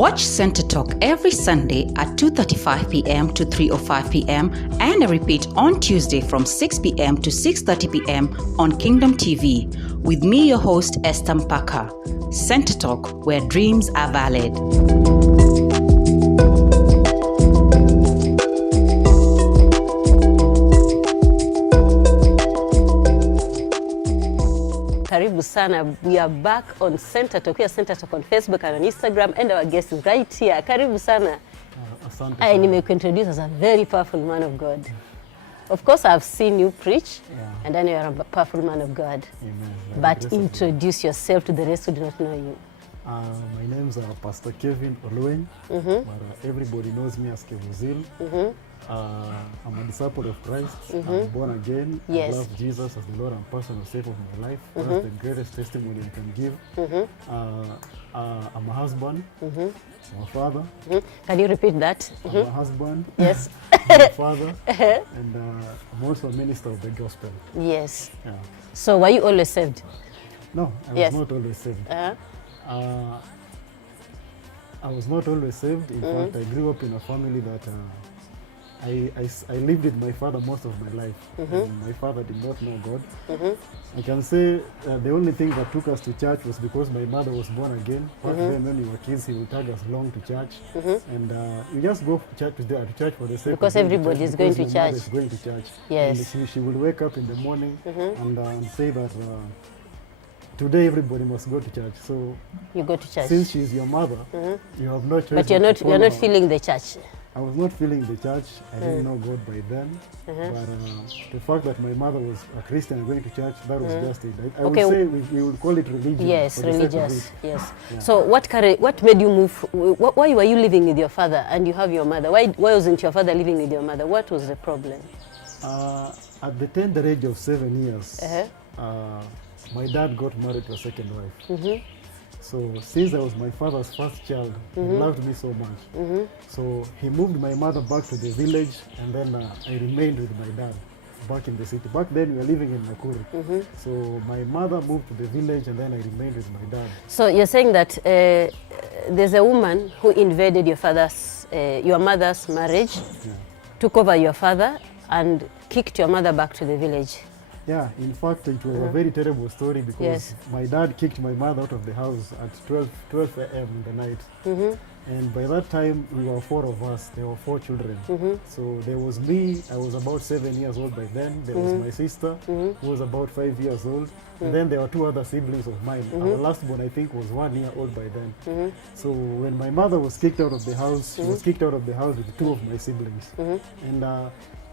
Watch Center Talk every Sunday at 2:35 p.m. to 3:05 p.m. and a repeat on Tuesday from 6 p.m. to 6:30 p.m. on Kingdom TV with me, your host, Esther Mpaka. Center Talk, where dreams are valid. Karibu sana. We are back on Center Talk. We are Center Talk on Facebook and on Instagram, and our guest is right here. Karibu sana. I nimekuintroduce as a very powerful man of God. Of course, I've seen you preach, and I know you're a powerful man of God. Amen. But introduce yourself to the rest who do not know you. My name's Pastor Kevin Oluwen, but everybody knows me as Kevuzil. I'm a disciple of Christ. I'm born again. Yes. I love Jesus as the Lord and personal Savior of my life. That's the greatest testimony I can give. I'm a husband. I'm a father. Can you repeat that? I'm a husband. Yes. I'm a father. And I'm also a minister of the gospel. Yes. Yeah. So were you always saved? No, I was not always saved. I was not always saved. In fact, I grew up in a family that I lived with my father most of my life. And my father did not know God. I can say the only thing that took us to church was because my mother was born again. Back then when we were kids, he would tag us along to church. And we just go to church for the sake Because of going everybody is going to church. Is going to church. Yes. And she will wake up in the morning and say that today everybody must go to church. So You go to church. since she's your mother, you have no choice. But you're but to not follow her. feeling the church. I was not feeling the church. I didn't know God by then. But the fact that my mother was a Christian and going to church, that was just it. I Okay. would say we would call it religion. Yes, for the sake of religious. it. Yes. Yeah. So what made you move? Why were you living with your father and you have your mother? Why wasn't your father living with your mother? What was the problem? At the tender age of 7 years, my dad got married to a second wife. So since I was my father's first child, he loved me so much. So he moved my mother back to the village, and then I remained with my dad back in the city. Back then we were living in Nakuru. So my mother moved to the village, and then I remained with my dad. So you're saying that there's a woman who invaded your mother's marriage, took over your father, and kicked your mother back to the village. Yeah, in fact, it was a very terrible story because my dad kicked my mother out of the house at 12 a.m. in the night. And by that time, we were 4 of us. There were 4 children. So there was me. I was about 7 years old by then. There was my sister, who was about 5 years old. And then there were 2 other siblings of mine. Our last born, I think, was 1 year old by then. So when my mother was kicked out of the house, she was kicked out of the house with 2 of my siblings. And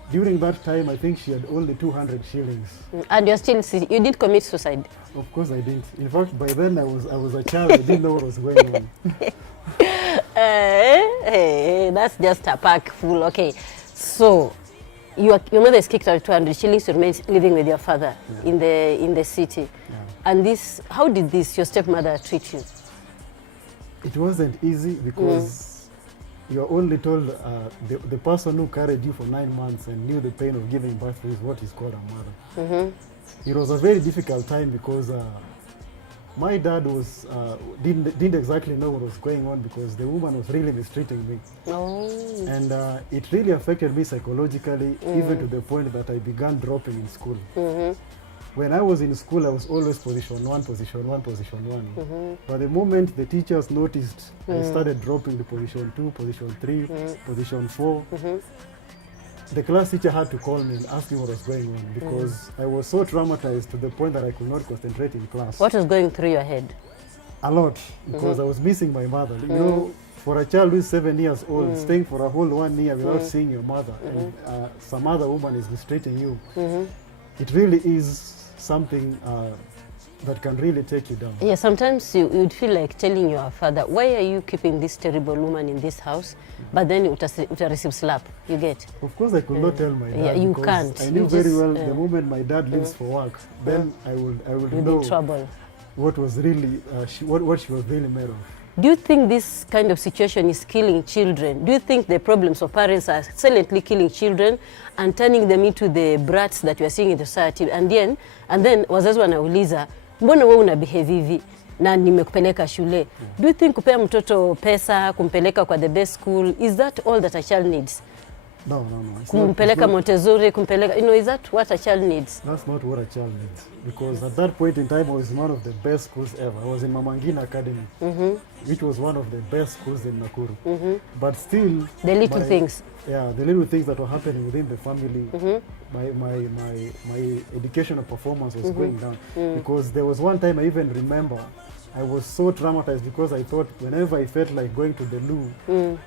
during that time, I think she had only 200 shillings. And you're still, you did commit suicide? Of course I didn't. In fact, by then I was a child. I didn't know what was going on. That's just a pack full. Okay, so your mother is kicked out of 200 shillings. You remain living with your father in the city. And this, how did your stepmother treat you? It wasn't easy because you're only told the person who carried you for 9 months and knew the pain of giving birth is what is called a mother. It was a very difficult time because my dad didn't exactly know what was going on because the woman was really mistreating me. And it really affected me psychologically, even to the point that I began dropping in school. When I was in school, I was always position 1, position 1, position 1. But the moment the teachers noticed, I started dropping to position 2, position 3, position 4. The class teacher had to call me and ask me what was going on because I was so traumatized to the point that I could not concentrate in class. What was going through your head? A lot, because I was missing my mother. You know, for a child who is 7 years old, staying for a whole 1 year without seeing your mother, and some other woman is mistreating you, it really is something that can really take you down. Yeah, sometimes you'd feel like telling your father, why are you keeping this terrible woman in this house? But then uta receive slap, you get? Of course I could not tell my dad. Yeah, you can't. I knew You very just, well the moment my dad leaves for work, then I would You'd know in trouble. what was really, what she was really made of. Do you think this kind of situation is killing children? Do you think the problems of parents are silently killing children and turning them into the brats that we are seeing in the society? And then wazazi wanauliza, mbona wewe una behave hivi? na nimekupeleka shule. Do you think kupea mtoto pesa, kumpeleka kwa the best school, is that all that a child needs? No. Kumpeleka Montessori, kumpeleka, is that what a child needs? That's not what a child needs. Because at that point in time, I was in one of the best schools ever. I was in Mama Ngina Academy, which was one of the best schools in Nakuru. But still... The little things. Yeah, the little things that were happening within the family, my educational performance was going down. Because there was one time I even remember, I was so traumatized because I thought whenever I felt like going to the loo,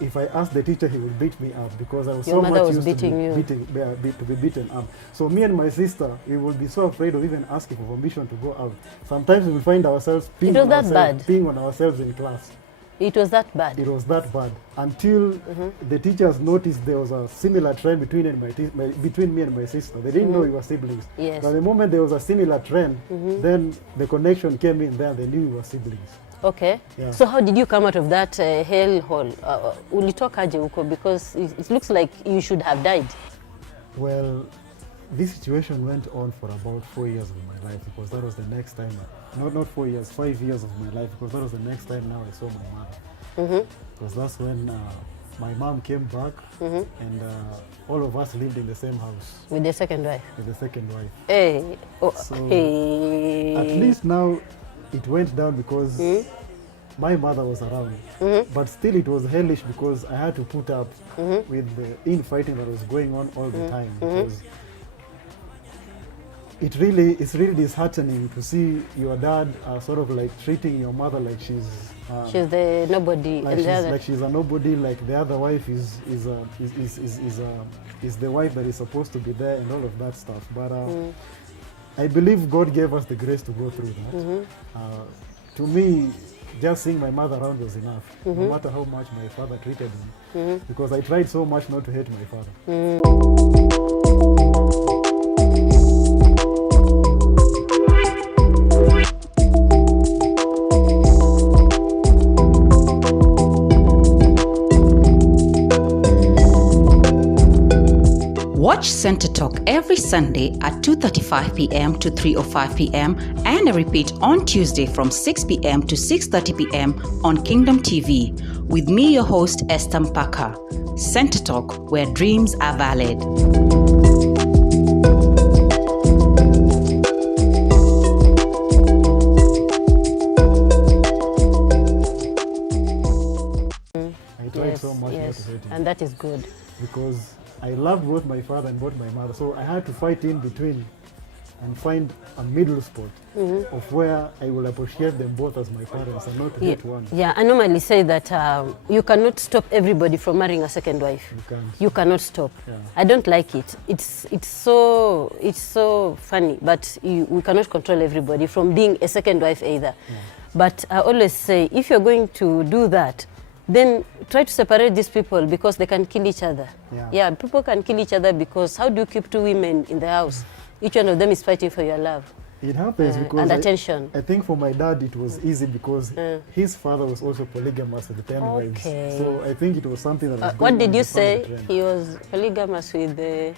if I asked the teacher, he would beat me up because I was Your so mother much was used beating to be beaten up. So me and my sister, we would be so afraid of even asking for permission to go out. Sometimes we would find ourselves peeing on ourselves in class. It was that bad? It was that bad. Until the teachers noticed there was a similar trend between me and my sister. They didn't know we were siblings. Yes. But the moment there was a similar trend, then the connection came in there, they knew we were siblings. Okay. Yeah. So how did you come out of that hell hole? Ulitokaje huko? Because it looks like you should have died. Well, this situation went on for about 4 years of my life because that was the next time, not 4 years, 5 years of my life because that was the next time now I saw my mother. Because that's when my mom came back and all of us lived in the same house. With the second wife? With the second wife. Hey. Oh, so hey. At least now it went down because my mother was around. But still it was hellish because I had to put up with the infighting that was going on all the time. Because it's really disheartening to see your dad sort of like treating your mother like she's the nobody, like she's a nobody, like the other wife is the wife that is supposed to be there and all of that stuff. But I believe God gave us the grace to go through that. To me, just seeing my mother around was enough, no matter how much my father treated me, because I tried so much not to hate my father. Watch Center Talk every Sunday at 2:35 p.m. to 3:05 p.m. and a repeat on Tuesday from 6 p.m. to 6:30 p.m. on Kingdom TV with me, your host, Esther Mpaka. Center Talk, where dreams are valid. I tried so much not to hate him. And that is good. Because I loved both my father and both my mother, so I had to fight in between and find a middle spot of where I will appreciate them both as my parents and not hate one. Yeah, I normally say that you cannot stop everybody from marrying a second wife. You can't. You cannot stop. Yeah. I don't like it. It's so funny, but we cannot control everybody from being a second wife either. Yeah. But I always say, if you're going to do that, then try to separate these people because they can kill each other. Yeah, people can kill each other because how do you keep two women in the house? Each one of them is fighting for your love. It happens because and attention. I think for my dad it was easy because his father was also polygamous with 10 wives. So I think it was something that was what did you say? He was polygamous with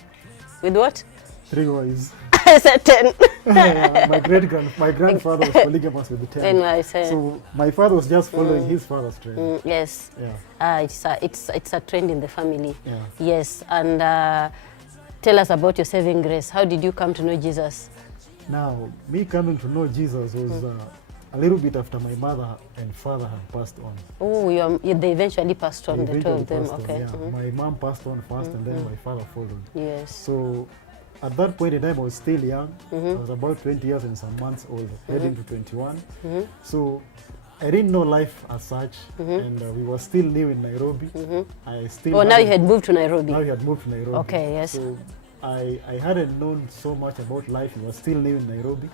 what? 3 wives. I said 10. Yeah, my grandfather was polygamous with 10. So my father was just following his father's trend. Yes. Yeah. It's a trend in the family. Yeah. Yes. And tell us about your saving grace. How did you come to know Jesus? Now, me coming to know Jesus was a little bit after my mother and father had passed on. Oh, they eventually passed on, the two of them. Okay. Yeah. My mom passed on first and then my father followed. Yes. So at that point in time, I was still young. I was about 20 years and some months old, heading to 21. So I didn't know life as such, and we were still new in Nairobi. Now you had moved to Nairobi. Now you had moved to Nairobi. Okay, yes. So I hadn't known so much about life. We were still new in Nairobi.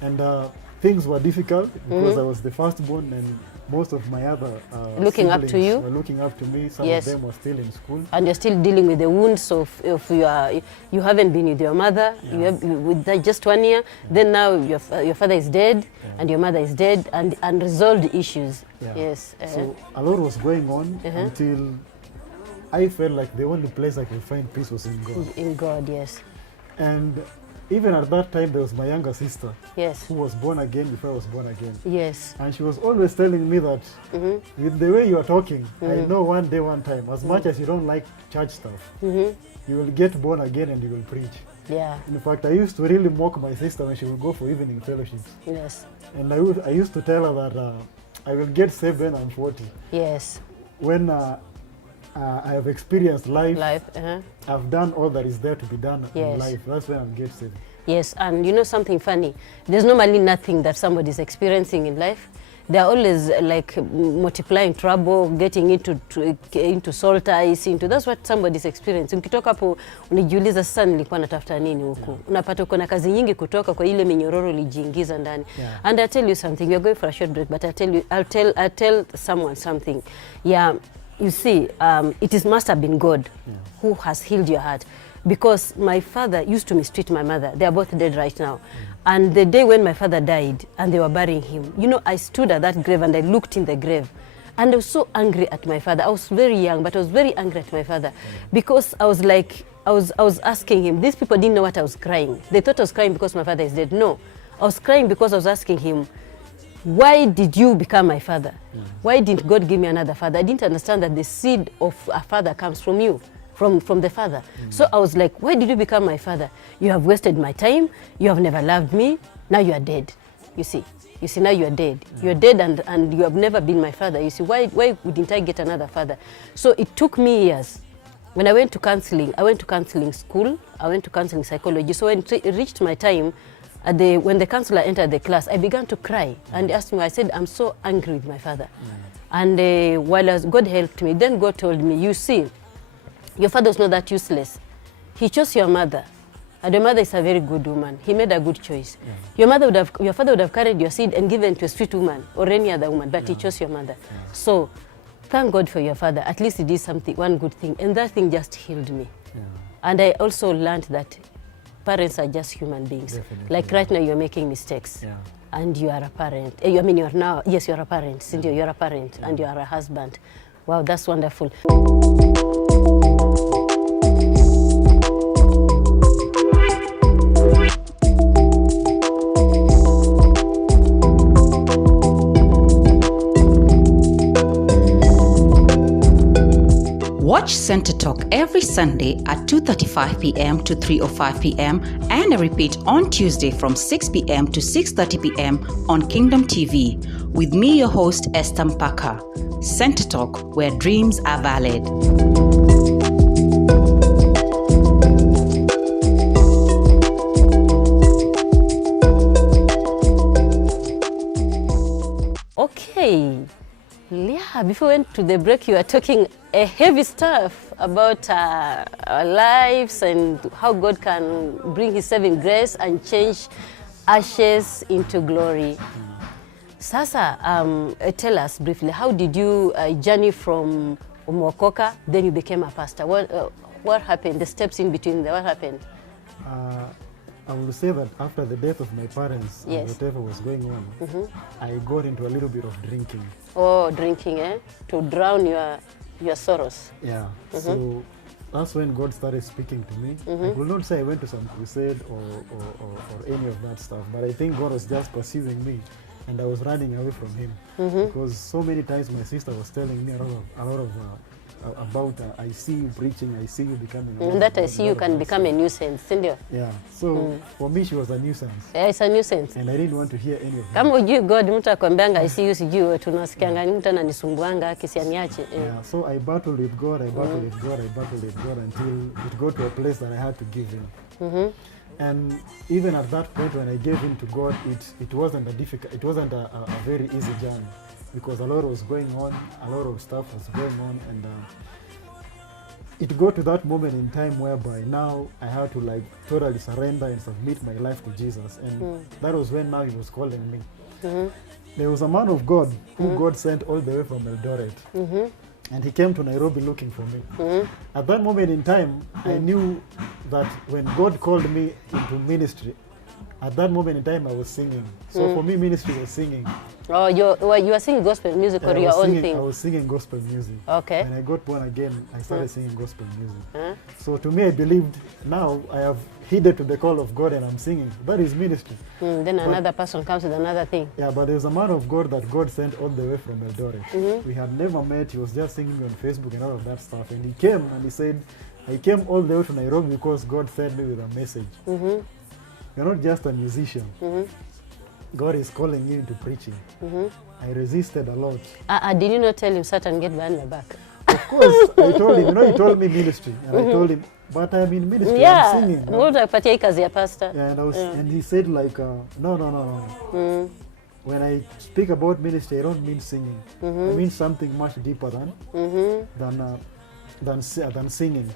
And things were difficult because I was the firstborn and most of my other looking up to you were looking up to me. Some of them were still in school. And you're still dealing with the wounds of you haven't been with your mother. You have with that just 1 year. Then now your father is dead and your mother is dead, and unresolved issues. Yes. So a lot was going on until I felt like the only place I could find peace was in God. In God, yes. And even at that time, there was my younger sister Yes. who was born again before I was born again. Yes. And she was always telling me that with the way you are talking, I know one day, one time, as much as you don't like church stuff, you will get born again and you will preach. Yeah. In fact, I used to really mock my sister when she would go for evening fellowships. Yes. And I used to tell her that I will get saved when I'm 40. Yes. When I have experienced life, I've done all that is there to be done in life. That's when I'll get saved. Yes, and you know something funny? There's normally nothing that somebody's experiencing in life. They're always like multiplying trouble, getting into salt ice, that's what somebody's experiencing. Ukitoka hapo unijiuliza sasa nilikuwa natafuta nini huku. Unapata uko na kazi nyingi kutoka kwa ile minyororo ulijiingiza ndani. And I'll tell you something. We're going for a short break, but I'll tell someone something. Yeah, you see, it must have been God who has healed your heart. Because my father used to mistreat my mother. They are both dead right now. And the day when my father died and they were burying him, I stood at that grave and I looked in the grave. And I was so angry at my father. I was very young, but I was very angry at my father. Because I was like, I was asking him, these people didn't know what I was crying. They thought I was crying because my father is dead. No, I was crying because I was asking him, why did you become my father? Why didn't God give me another father? I didn't understand that the seed of a father comes from you. From the father. So I was like, why did you become my father? You have wasted my time. You have never loved me. Now you are dead. You see, now you are dead. You are dead and you have never been my father. You see, why didn't I get another father? So it took me years. When I went to counseling school. I went to counseling psychology. So when it reached my time, when the counselor entered the class, I began to cry. And he asked me, I said, I'm so angry with my father. And while God helped me, then God told me, you see, your father was not that useless. He chose your mother. And your mother is a very good woman. He made a good choice. Your father would have carried your seed and given to a sweet woman or any other woman, but he chose your mother. So thank God for your father. At least he did one good thing. And that thing just healed me. And I also learned that parents are just human beings. Definitely. Like right now you're making mistakes. And you are a parent. I mean, you're a parent. Cynthia, you're a parent and you are a husband. Wow, that's wonderful. Watch Center Talk every Sunday at 2:35 p.m. to 3:05 p.m. and a repeat on Tuesday from 6 p.m. to 6:30 p.m. on Kingdom TV with me, your host, Esther Mpaka. Center Talk, where dreams are valid. Okay. Yeah, before we went to the break, you were talking a heavy stuff about our lives and how God can bring his saving grace and change ashes into glory. Sasa, tell us briefly, how did you journey from Umokoka, then you became a pastor? What happened, the steps in between there, what happened? I will say that after the death of my parents, and whatever was going on, I got into a little bit of drinking. Oh, drinking, to drown your sorrows. Yeah. So that's when God started speaking to me. I will not say I went to some crusade or any of that stuff, but I think God was just pursuing me, and I was running away from him. Because so many times my sister was telling me a lot of about I see you preaching, I see you becoming and that I see you can become a nuisance, sindio? Yeah. So for me she was a nuisance. Yeah, it's a nuisance. And I didn't want to hear any of that. Kama ujui God, mtu akwambianga I see you, sijui tunasikianga mtu ananisumbuanga kisianiache. Yeah, so I battled with God, I battled with God, I battled with God until it got to a place that I had to give in. And even at that point when I gave in to God, it wasn't a very easy journey. Because a lot was going on, a lot of stuff was going on, and it got to that moment in time whereby now I had to like totally surrender and submit my life to Jesus, and that was when now he was calling me. There was a man of God who God sent all the way from Eldoret, and he came to Nairobi looking for me. At that moment in time, I knew that when God called me into ministry, At that moment in time, I was singing. So for me, ministry was singing. Oh, you are singing gospel music or I your was own singing, thing? I was singing gospel music. Okay. When I got born again, I started singing gospel music. So to me, I believed now I have heeded to the call of God and I'm singing. That is ministry. Then another person comes with another thing. Yeah, but there's a man of God that God sent all the way from Eldoret. We had never met. He was just singing on Facebook and all of that stuff. And he came and he said, I came all the way to Nairobi because God sent me with a message. You're not just a musician. God is calling you into preaching. I resisted a lot. Did you not tell him, Satan, get behind my back? Of course, I told him, he told me ministry. And I told him, but I'm in ministry, I'm singing. Yeah. And he said like, no. When I speak about ministry, I don't mean singing. I mean something much deeper than singing.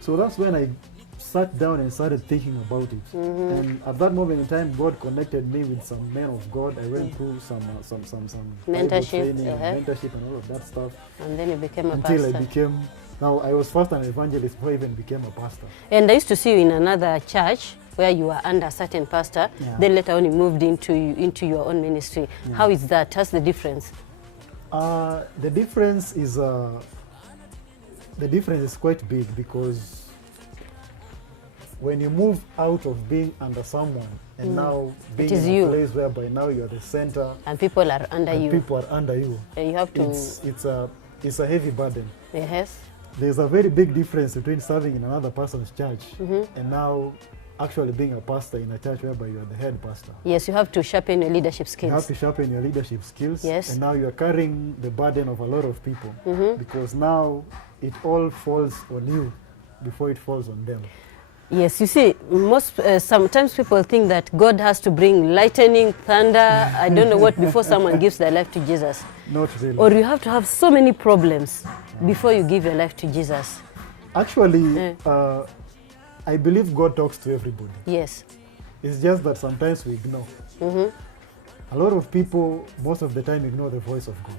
So that's when I sat down and started thinking about it. And at that moment in time, God connected me with some men of God. I went through some mentorship, training, and mentorship and all of that stuff. And then you became a until pastor. I became, now I was first an evangelist before I even became a pastor. And I used to see you in another church where you were under a certain pastor. Then later on you moved into your own ministry. How is that? What's the difference? The difference is quite big, because when you move out of being under someone and now being in a place whereby now you are the center and people are under you. People are under you. And you have to. It's a heavy burden. Yes. There's a very big difference between serving in another person's church and now actually being a pastor in a church whereby you are the head pastor. Yes, you have to sharpen your leadership skills. You have to sharpen your leadership skills. Yes. And now you are carrying the burden of a lot of people, because now it all falls on you before it falls on them. Yes, you see, sometimes people think that God has to bring lightning, thunder, I don't know what, before someone gives their life to Jesus. Not really. Or you have to have so many problems before you give your life to Jesus. Actually, I believe God talks to everybody. Yes. It's just that sometimes we ignore. A lot of people, most of the time, ignore the voice of God.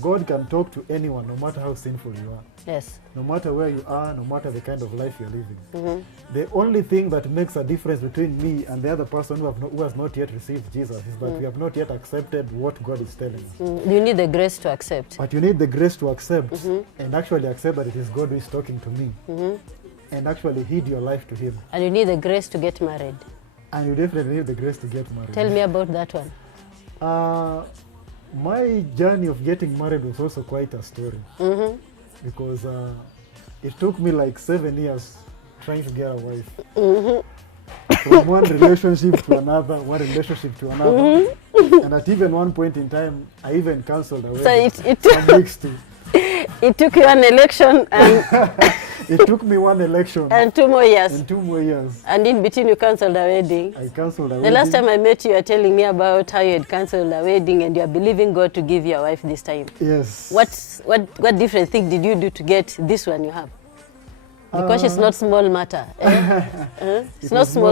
God can talk to anyone, no matter how sinful you are. Yes. No matter where you are, no matter the kind of life you're living. The only thing that makes a difference between me and the other person who has not yet received Jesus is that we have not yet accepted what God is telling us. You need the grace to accept. But you need the grace to accept and actually accept that it is God who is talking to me. And actually heed your life to Him. And you need the grace to get married. And you definitely need the grace to get married. Tell me about that one. My journey of getting married was also quite a story. Because it took me like 7 years trying to get a wife. From one relationship to another, and at even one point in time, I even cancelled a wedding. So it took you an election and it took me one election and 2 more years. And 2 more years. And in between you cancelled a wedding. I cancelled a wedding. The last time I met you, you were telling me about how you had cancelled a wedding and you are believing God to give you a wife this time. Yes. What different thing did you do to get this one you have? Because it's not small matter. It's not small.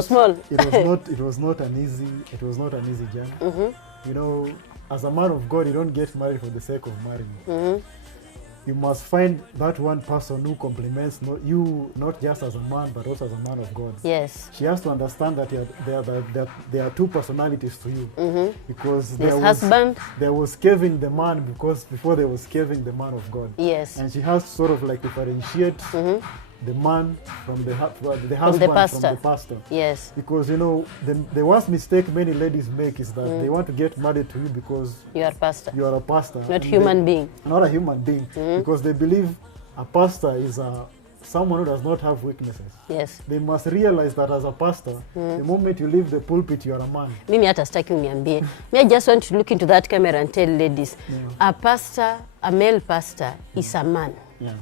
It was not an easy journey. You know, as a man of God, you don't get married for the sake of marrying. You must find that one person who complements you, not just as a man, but also as a man of God. Yes. She has to understand that there are two personalities to you. Because there was Kevin the man, because before there was Kevin the man of God. Yes. And she has to sort of like differentiate the man from the husband from the pastor. Yes. Because, you know, the worst mistake many ladies make is that they want to get married to you because you are pastor. You are a pastor. Not human being. Not a human being. Because they believe a pastor is someone who does not have weaknesses. Yes. They must realize that as a pastor, the moment you leave the pulpit, you are a man. Mimi hata sitaki uniambie. Me, I just want to look into that camera and tell ladies, a pastor, a male pastor is a man. Yeah.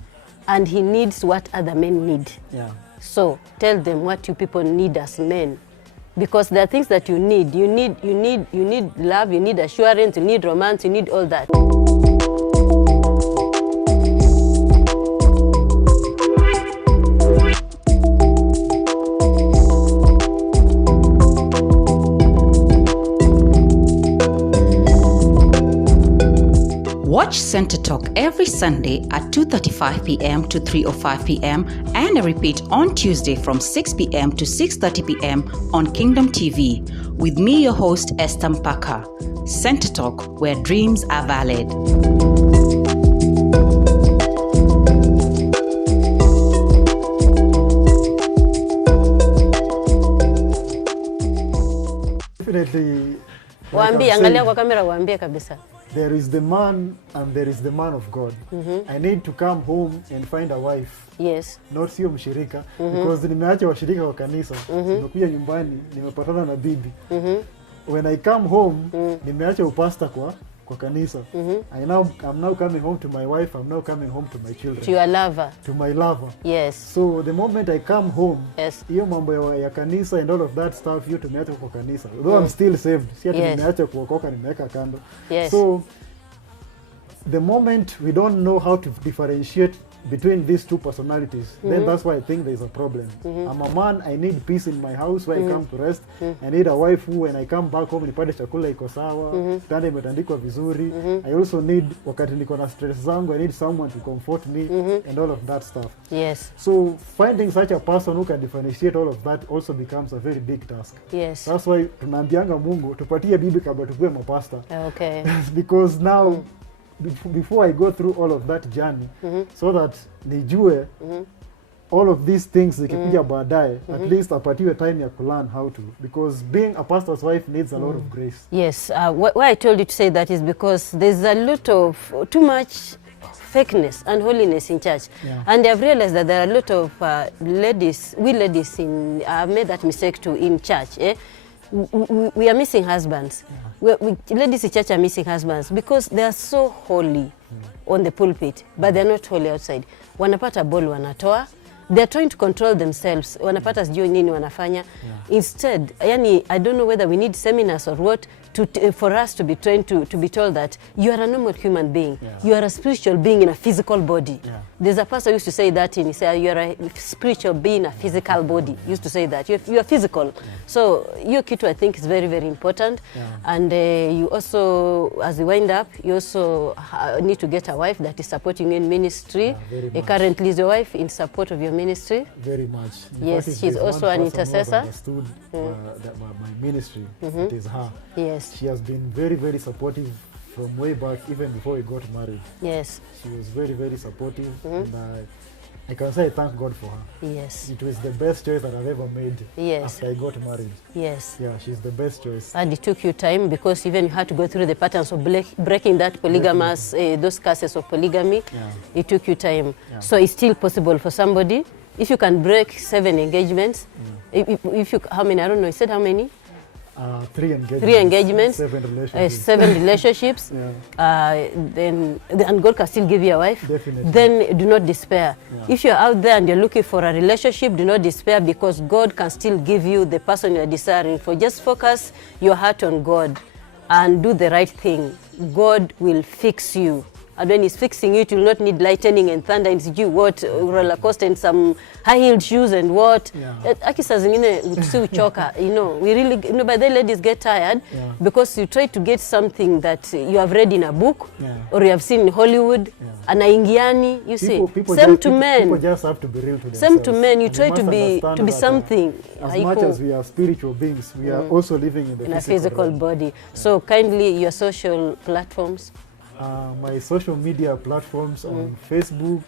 And he needs what other men need. Yeah. So tell them what you people need as men, because there are things that you need. You need love. You need assurance. You need romance. You need all that. Watch Watch Center Talk every Sunday at 2:35 p.m. to 3:05 p.m. and a repeat on Tuesday from 6 p.m. to 6:30 p.m. on Kingdom TV with me, your host, Esther Mpaka. Center Talk, where dreams are valid. Definitely. Waambie, angalia kwa kamera, waambie kabisa. There is the man and there is the man of God. I need to come home and find a wife. Yes. Not sio mshirika. Because nimeacha washirika wa kanisa. Nimekuja nyumbani, nimepatana na bibi. When I come home, nimeacha upasta kwa kanisa. I'm now coming home to my wife. I'm now coming home to my children. To your lover. To my lover. Yes. So the moment I come home, yes, hiyo mambo ya kanisa and all of that stuff, hiyo tumeacha kwa kanisa. Though I'm still saved. Si ati nimeacha kuokoka, nimeweka kando. Yes. So the moment we don't know how to differentiate between these two personalities, then that's why I think there's a problem. I'm a man, I need peace in my house where I come to rest. I need a wife who, when I come back home, nipate chakula iko sawa, kitanda imetandikwa vizuri. I also need, wakati niko na stress zangu, I need someone to comfort me and all of that stuff. Yes. So finding such a person who can differentiate all of that also becomes a very big task. Yes. That's why tunaambianga Mungu tupatie bibi kabla tukue mapasta. Okay. Because now before I go through all of that journey, so that nijue all of these things zikikuja baadaye, at least apatiwe time ya kulearn how to, because being a pastor's wife needs a lot of grace. Yes, why I told you to say that is because there's a lot of too much fakeness and holiness in church. And I've realized that there are a lot of ladies made that mistake too in church. We are missing husbands. Ladies in church are missing husbands because they are so holy on the pulpit, but they're not holy outside. Wanapata ball wanatoa. They're trying to control themselves. Wanapata sijui nini wanafanya. Instead, yani, I don't know whether we need seminars or what for us to be trained to be told that you are a normal human being. You are a spiritual being in a physical body. There's a pastor used to say that he said, you are a spiritual being in a physical body. Used to say that. You are physical. So your kitu, I think, is very, very important. And you also, as you wind up, you also need to get a wife that is supporting you in ministry. Currently, is your wife in support of your ministry? Very much. Yes, she's also an intercessor. Understood my ministry. It is her. Yes. She has been very, very supportive from way back, even before we got married. Yes. She was very, very supportive, and I can say I thank God for her. Yes. It was the best choice that I've ever made after I got married. Yes. Yeah, she's the best choice. And it took you time because even you had to go through the patterns of breaking that polygamous, those cases of polygamy. It took you time. So it's still possible for somebody. If you can break 7 engagements, if you, how many, I don't know, you said how many? 3 engagements. 3 engagements. 7 relationships. 7 relationships. Then and God can still give you a wife. Definitely. Then do not despair. If you're out there and you're looking for a relationship, do not despair because God can still give you the person you're desiring for. Just focus your heart on God and do the right thing. God will fix you. And when he's fixing you, it will not need lightning and thunder and what, roller coaster and some high-heeled shoes and what. We really, by the ladies get tired because you try to get something that you have read in a book or you have seen in Hollywood, anaingiani, you see. Same to men. People just have to be real to themselves. Same to men, you try to be something. As much as we are spiritual beings, we are also living in the physical body. So kindly, your social platforms. My social media platforms on Facebook,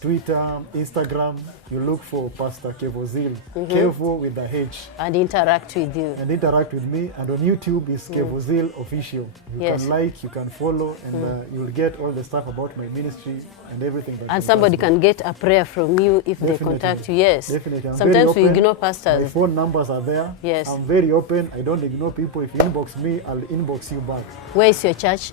Twitter, Instagram, you look for Pastor Kevozil, Kevo with the H. And interact with you. And interact with me. And on YouTube is Kevozil Official. You can like, you can follow, and you'll get all the stuff about my ministry and everything. That and somebody can get a prayer from you if they contact you. Yes. Definitely. Sometimes we ignore pastors. My phone numbers are there. Yes. I'm very open. I don't ignore people. If you inbox me, I'll inbox you back. Where is your church?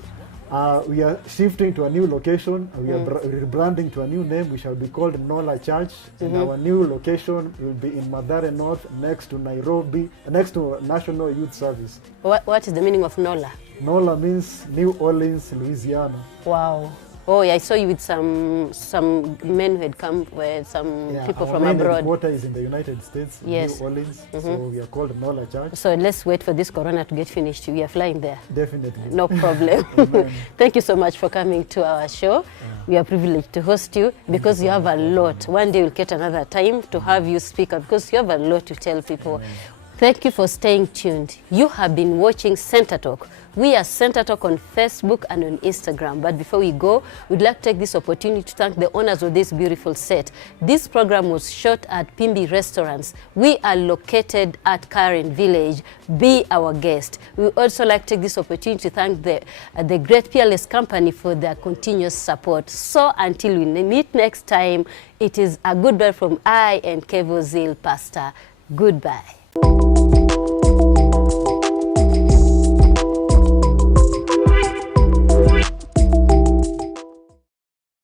We are shifting to a new location. We are rebranding to a new name. We shall be called Nola Church. And our new location will be in Mathare North, next to Nairobi, next to National Youth Service. What is the meaning of Nola? Nola means New Orleans, Louisiana. Wow. Oh, yeah, I saw you with some men who had come, some people from abroad. Our headquarter is in the United States, yes. New Orleans, so we are called Nola Church. So let's wait for this corona to get finished. We are flying there. Definitely. No problem. Thank you so much for coming to our show. We are privileged to host you because you have a lot. One day we'll get another time to have you speak because you have a lot to tell people. Thank you for staying tuned. You have been watching Center Talk. We are Center Talk on Facebook and on Instagram. But before we go, we'd like to take this opportunity to thank the owners of this beautiful set. This program was shot at Pimbi Restaurants. We are located at Karen Village. Be our guest. We would also like to take this opportunity to thank the Great Peerless Company for their continuous support. So until we meet next time, it is a goodbye from I and Kevo Zil Pastor. Goodbye.